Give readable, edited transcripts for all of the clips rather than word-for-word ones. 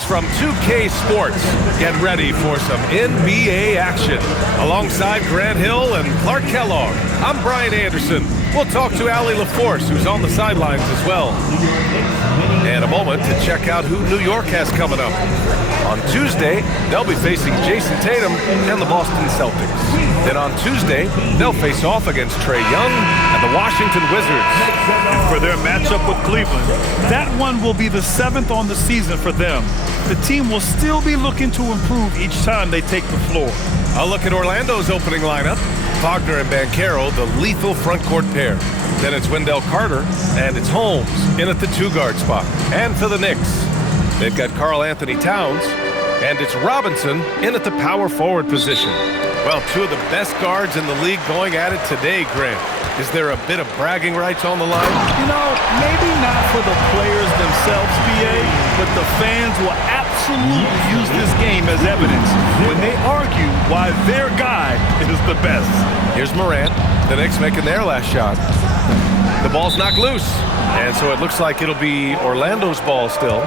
Greetings from 2K Sports. Get ready for some NBA action. Alongside Grant Hill and Clark Kellogg, I'm Brian Anderson. We'll talk to Allie LaForce, who's on the sidelines as well. And a moment to check out who New York has coming up. On Tuesday, they'll be facing Jason Tatum and the Boston Celtics. Then on Tuesday, they'll face off against Trae Young and the Washington Wizards. And for their matchup with Cleveland, that one will be the 7th on the season for them. The team will still be looking to improve each time they take the floor. A look at Orlando's opening lineup. Wagner and Banchero, the lethal front court pair. Then it's Wendell Carter, and it's Holmes in at the 2-guard spot. And for the Knicks, they've got Karl Anthony Towns, and it's Robinson in at the power forward position. Well, two of the best guards in the league going at it today, Grant. Is there a bit of bragging rights on the line? You know, maybe not for the players themselves, PA, but the fans will absolutely use this game as evidence when they argue why their guy is the best. Here's Morant. The Knicks making their last shot. The ball's knocked loose, and so it looks like it'll be Orlando's ball still.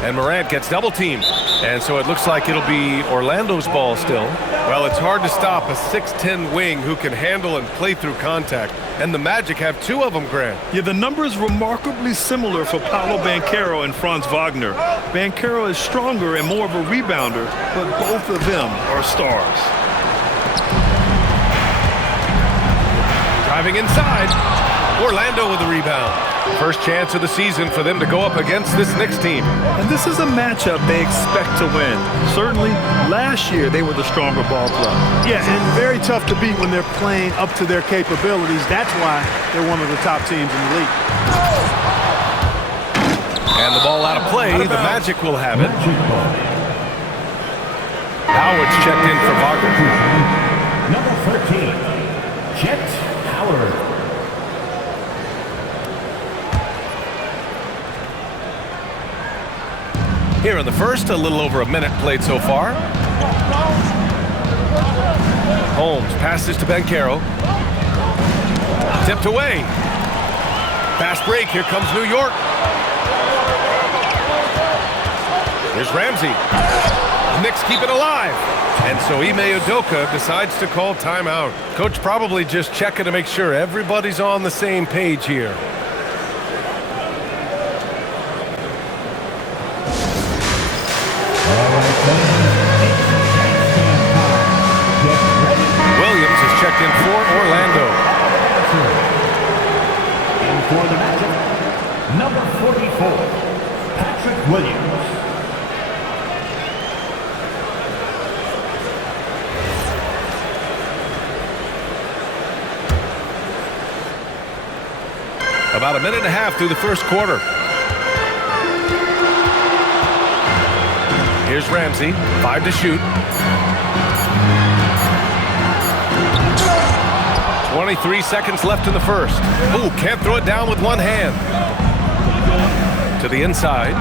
And Morant gets double-teamed, and so it looks like it'll be Orlando's ball still. Well, it's hard to stop a 6'10" wing who can handle and play through contact, and the Magic have two of them, Grant. Yeah, the number is remarkably similar for Paolo Banchero and Franz Wagner. Banchero is stronger and more of a rebounder, but both of them are stars. Driving inside, Orlando with the rebound. First chance of the season for them to go up against this Knicks team. And this is a matchup they expect to win. Certainly, last year they were the stronger ball club. Yeah, and very tough to beat when they're playing up to their capabilities. That's why they're one of the top teams in the league. And the ball out of play. The Magic will have it. Howard's checked in for Wagner. Number 13, Chet Howard. Here in the first, a little over a minute played so far. Holmes passes to Banchero. Tipped away. Fast break. Here comes New York. Here's Ramsey. The Knicks keep it alive. And so Ime Udoka decides to call timeout. Coach probably just checking to make sure everybody's on the same page here. Williams is checked in for Orlando. And for the Magic, number 44, Patrick Williams. About a minute and a half through the first quarter. Here's Ramsey, 5 to shoot. 23 seconds left in the first. Ooh, can't throw it down with one hand. To the inside.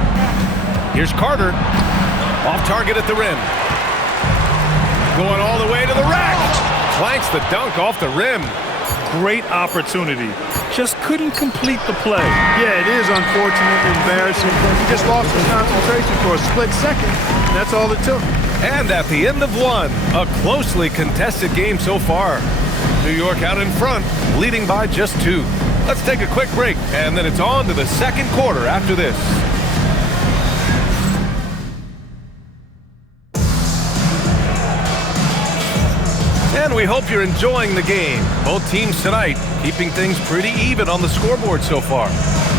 Here's Carter. Off target at the rim. Going all the way to the rack. Clanks the dunk off the rim. Great opportunity. Just couldn't complete the play. Yeah, it is unfortunate and embarrassing. He just lost his concentration for a split second. That's all it took. And at the end of one, a closely contested game so far. New York out in front, leading by just 2. Let's take a quick break, and then it's on to the second quarter after this. And we hope you're enjoying the game. Both teams tonight keeping things pretty even on the scoreboard so far.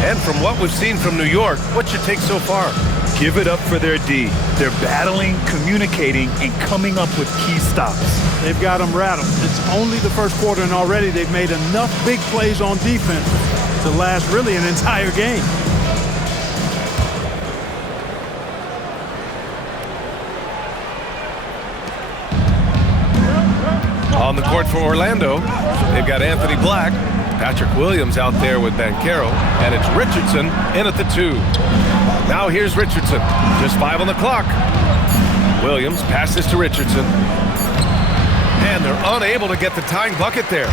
And from what we've seen from New York, what's your take so far? Give it up for their D. They're battling, communicating, and coming up with key stops. They've got them rattled. It's only the first quarter, and already they've made enough big plays on defense to last really an entire game. On the court for Orlando, they've got Anthony Black, Patrick Williams out there with Banchero, and it's Richardson in at the 2. Now here's Richardson, just 5 on the clock. Williams passes to Richardson. were unable to get the tying bucket there.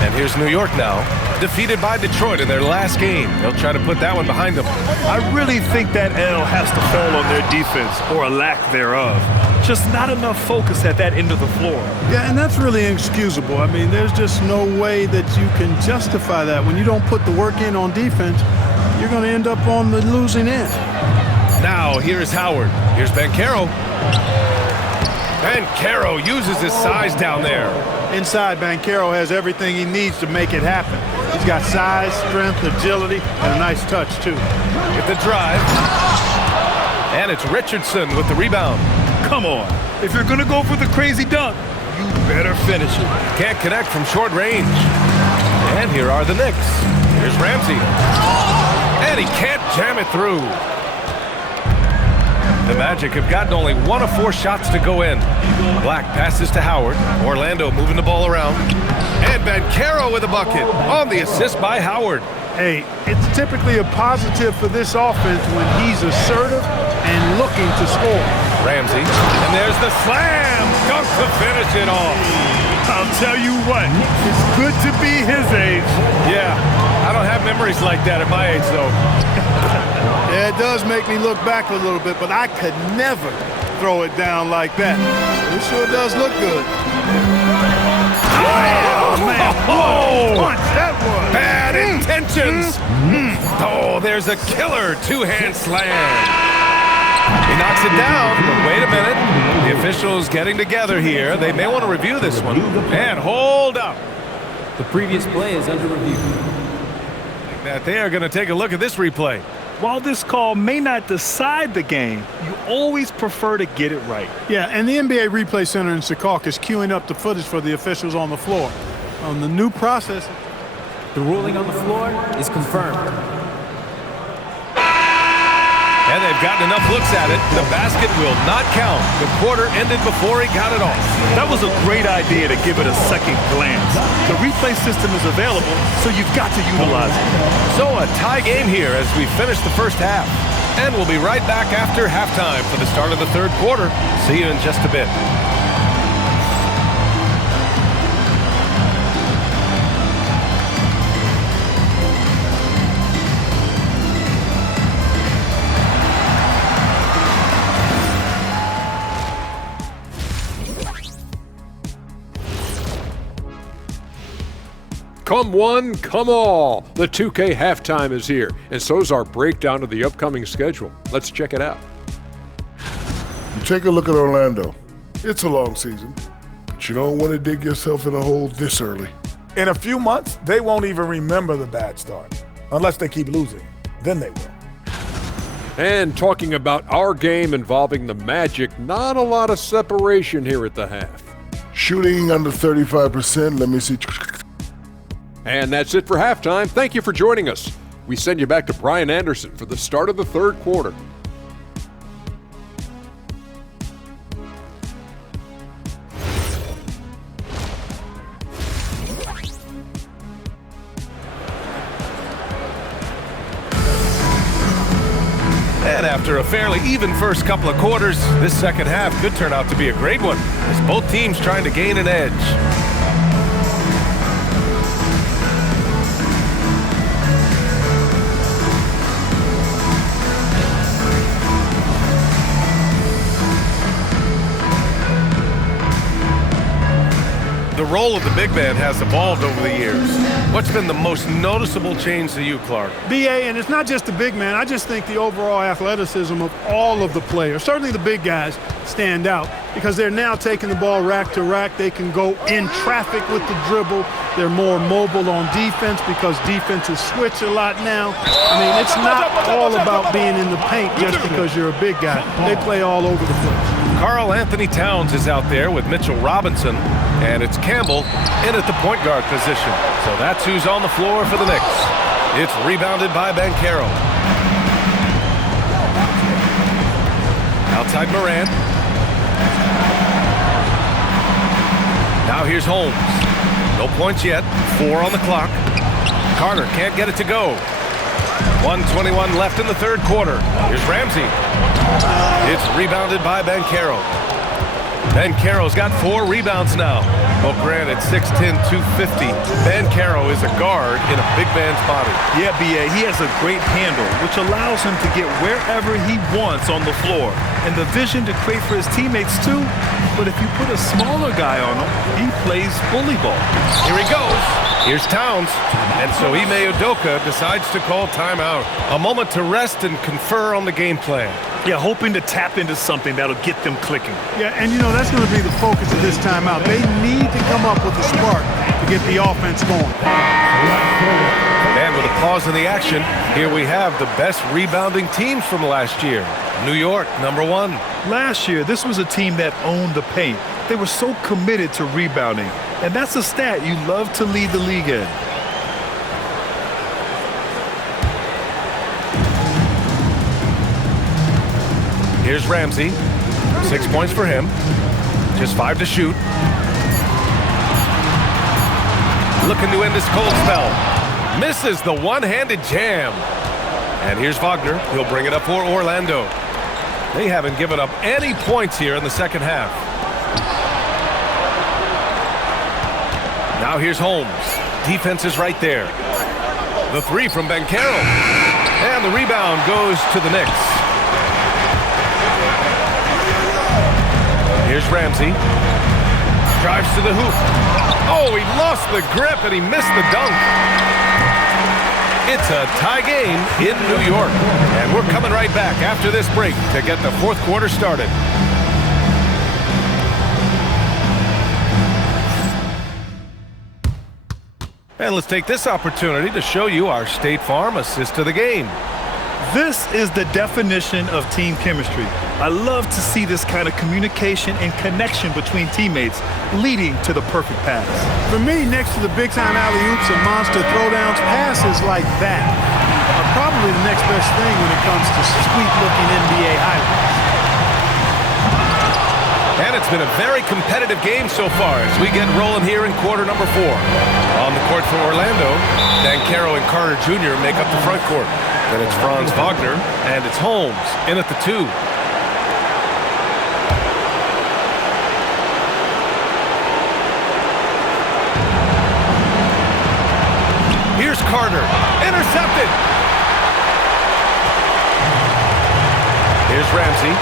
And here's New York now, defeated by Detroit in their last game. They'll try to put that one behind them. I really think that L has to fall on their defense, or a lack thereof. Just not enough focus at that end of the floor. Yeah, and that's really inexcusable. I mean, there's just no way that you can justify that. When you don't put the work in on defense, you're going to end up on the losing end. Now, here's Howard. Here's Banchero. Banchero uses his size down there. Inside, Banchero has everything he needs to make it happen. He's got size, strength, agility, and a nice touch, too. With the drive. And it's Richardson with the rebound. Come on. If you're going to go for the crazy dunk, you better finish it. Can't connect from short range. And here are the Knicks. Here's Ramsey. And he can't jam it through. The Magic have gotten only 1 of 4 shots to go in. Black passes to Howard. Orlando moving the ball around. And Banchero with a bucket on the assist by Howard. Hey, it's typically a positive for this offense when he's assertive and looking to score. Ramsey. And there's the slam. Dunk to finish it off. I'll tell you what, it's good to be his age. Yeah, I don't have memories like that at my age, though. Yeah, it does make me look back a little bit, but I could never throw it down like that. It sure does look good. Oh, man. Oh, Punch, that was. bad intentions. Oh, there's a killer two-hand slam. He knocks it down, but wait a minute. The officials getting together here. They may want to review this one. And hold up. The previous play is under review. That they are going to take a look at this replay. While this call may not decide the game, you always prefer to get it right. Yeah, and the NBA Replay Center in Secaucus is queuing up the footage for the officials on the floor. On the new process. The ruling on the floor is confirmed. And they've gotten enough looks at it. The basket will not count. The quarter ended before he got it off. That was a great idea to give it a second glance. The replay system is available, so you've got to utilize it. So a tie game here as we finish the first half. And we'll be right back after halftime for the start of the third quarter. See you in just a bit. Come one, come all. The 2K halftime is here, and so's our breakdown of the upcoming schedule. Let's check it out. You take a look at Orlando. It's a long season, but you don't want to dig yourself in a hole this early. In a few months, they won't even remember the bad start. Unless they keep losing. Then they will. And talking about our game involving the Magic, not a lot of separation here at the half. Shooting under 35%, let me see. And that's it for halftime. Thank you for joining us. We send you back to Brian Anderson for the start of the third quarter. And after a fairly even first couple of quarters, this second half could turn out to be a great one as both teams trying to gain an edge. The role of the big man has evolved over the years. What's been the most noticeable change to you, Clark? BA, and it's not just the big man. I just think the overall athleticism of all of the players, certainly the big guys, stand out because they're now taking the ball rack to rack. They can go in traffic with the dribble. They're more mobile on defense because defenses switch a lot now. I mean, it's not all about being in the paint just because you're a big guy. They play all over the place. Karl Anthony Towns is out there with Mitchell Robinson, and it's Campbell in at the point guard position. So that's who's on the floor for the Knicks. It's rebounded by Banchero. Outside Morant. Now here's Holmes. No points yet. 4 on the clock. Carter can't get it to go. 1:21 left in the third quarter. Here's Ramsey. It's rebounded by Banchero. Banchero's got 4 rebounds now. Well, granted, 6'10", 250. Banchero is a guard in a big man's body. Yeah, B.A., he has a great handle, which allows him to get wherever he wants on the floor. And the vision to create for his teammates, too. But if you put a smaller guy on him, he plays bully ball. Here he goes. Here's Towns. And so Ime Udoka decides to call timeout. A moment to rest and confer on the game plan. Yeah, hoping to tap into something that'll get them clicking. Yeah, and you know, that's going to be the focus of this timeout. They need to come up with a spark to get the offense going. And with a pause in the action, here we have the best rebounding teams from last year. New York, #1. Last year, this was a team that owned the paint. They were so committed to rebounding. And that's a stat you love to lead the league in. Here's Ramsey. 6 points for him. Just 5 to shoot. Looking to end this cold spell. Misses the one-handed jam. And here's Wagner. He'll bring it up for Orlando. They haven't given up any points here in the second half. Now here's Holmes. Defense is right there. The 3 from Banchero. And the rebound goes to the Knicks. Here's Ramsey. Drives to the hoop. Oh, he lost the grip and he missed the dunk. It's a tie game in New York. And we're coming right back after this break to get the fourth quarter started. And let's take this opportunity to show you our State Farm assist to the game. This is the definition of team chemistry. I love to see this kind of communication and connection between teammates leading to the perfect pass. For me, next to the big-time alley-oops and monster throwdowns, passes like that are probably the next best thing when it comes to sweet-looking NBA highlights. And it's been a very competitive game so far as we get rolling here in quarter #4. On the court for Orlando, Banchero and Carter Jr. make up the front court. Then it's Franz Wagner, and it's Holmes in at the 2. Here's Carter. Intercepted. Here's Ramsey.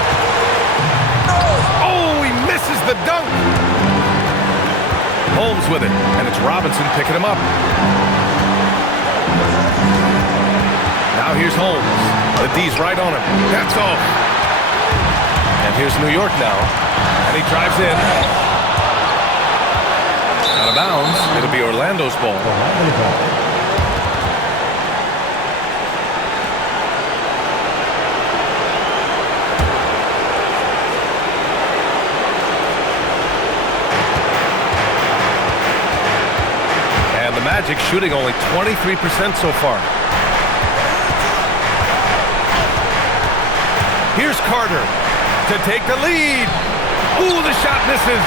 Oh, he misses the dunk. Holmes with it, and it's Robinson picking him up. Now here's Holmes. The D's right on him. That's off. And here's New York now. And he drives in. Out of bounds. It'll be Orlando's ball. And the Magic shooting only 23% so far. Here's Carter to take the lead. Ooh, the shot misses.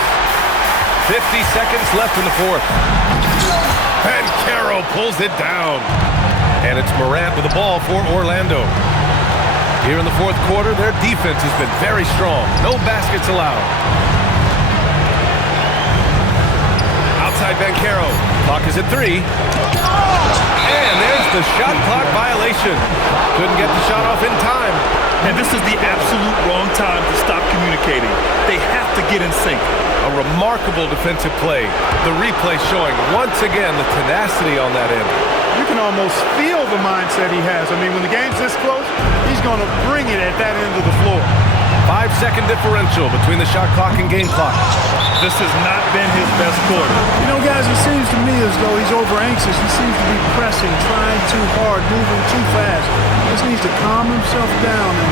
50 seconds left in the fourth. Banchero pulls it down. And it's Morant with the ball for Orlando. Here in the fourth quarter, their defense has been very strong. No baskets allowed. Outside Banchero. Clock is at 3. And there's the shot clock violation. Couldn't get the shot off in time. And this is the absolute wrong time to stop communicating. They have to get in sync. A remarkable defensive play. The replay showing once again the tenacity on that end. You can almost feel the mindset he has. I mean, when the game's this close, he's going to bring it at that end of the floor. 5-second differential between the shot clock and game clock. This has not been his best quarter. You know, guys, it seems to me as though he's over-anxious. He seems to be pressing, trying too hard, moving too fast. He just needs to calm himself down and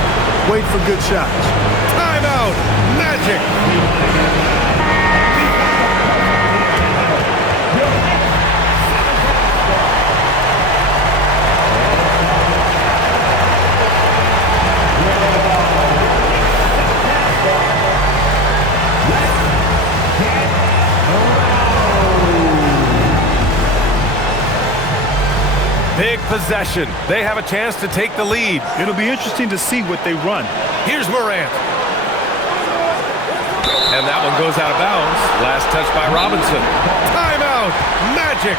wait for good shots. Timeout, Magic. Big possession. They have a chance to take the lead. It'll be interesting to see what they run. Here's Morant. And that one goes out of bounds. Last touch by Robinson. Timeout. Magic.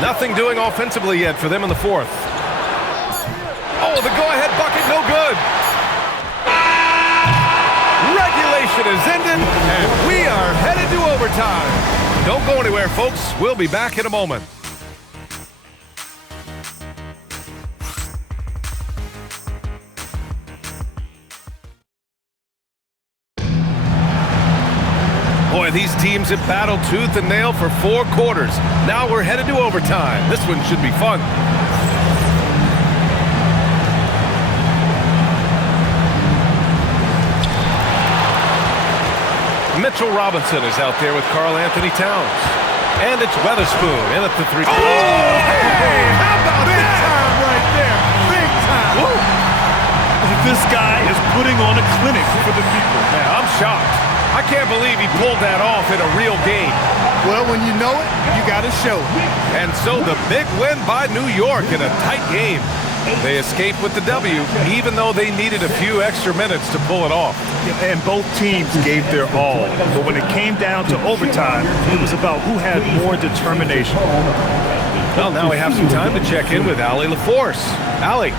Nothing doing offensively yet for them in the fourth. Oh, the go-ahead bucket, no good. Regulation is ended, and we are headed to overtime. Don't go anywhere, folks. We'll be back in a moment. Boy, these teams have battled tooth and nail for 4 quarters. Now we're headed to overtime. This one should be fun. Mitchell Robinson is out there with Karl Anthony Towns. And it's Weatherspoon in at the 3. Oh, hey, how about big time right there? Big time. Whoa. This guy is putting on a clinic for the people. Man, I'm shocked. I can't believe he pulled that off in a real game. Well, when you know it, you got to show it. And so the big win by New York in a tight game. They escaped with the W, even though they needed a few extra minutes to pull it off. And both teams gave their all. But when it came down to overtime, it was about who had more determination. Well, now we have some time to check in with Allie LaForce. Allie.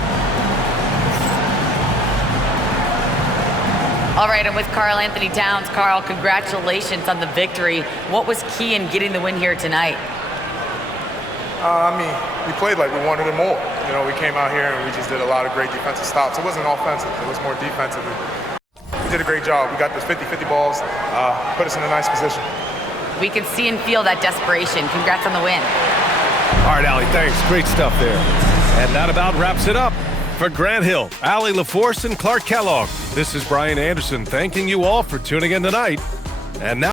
All right, I'm with Karl Anthony Towns. Karl, congratulations on the victory. What was key in getting the win here tonight? We played like we wanted it more. You know, we came out here and we just did a lot of great defensive stops. It wasn't offensive. It was more defensive. We did a great job. We got those 50-50 balls, put us in a nice position. We can see and feel that desperation. Congrats on the win. All right, Allie, thanks. Great stuff there. And that about wraps it up. For Grant Hill, Allie LaForce, and Clark Kellogg, this is Brian Anderson thanking you all for tuning in tonight. And now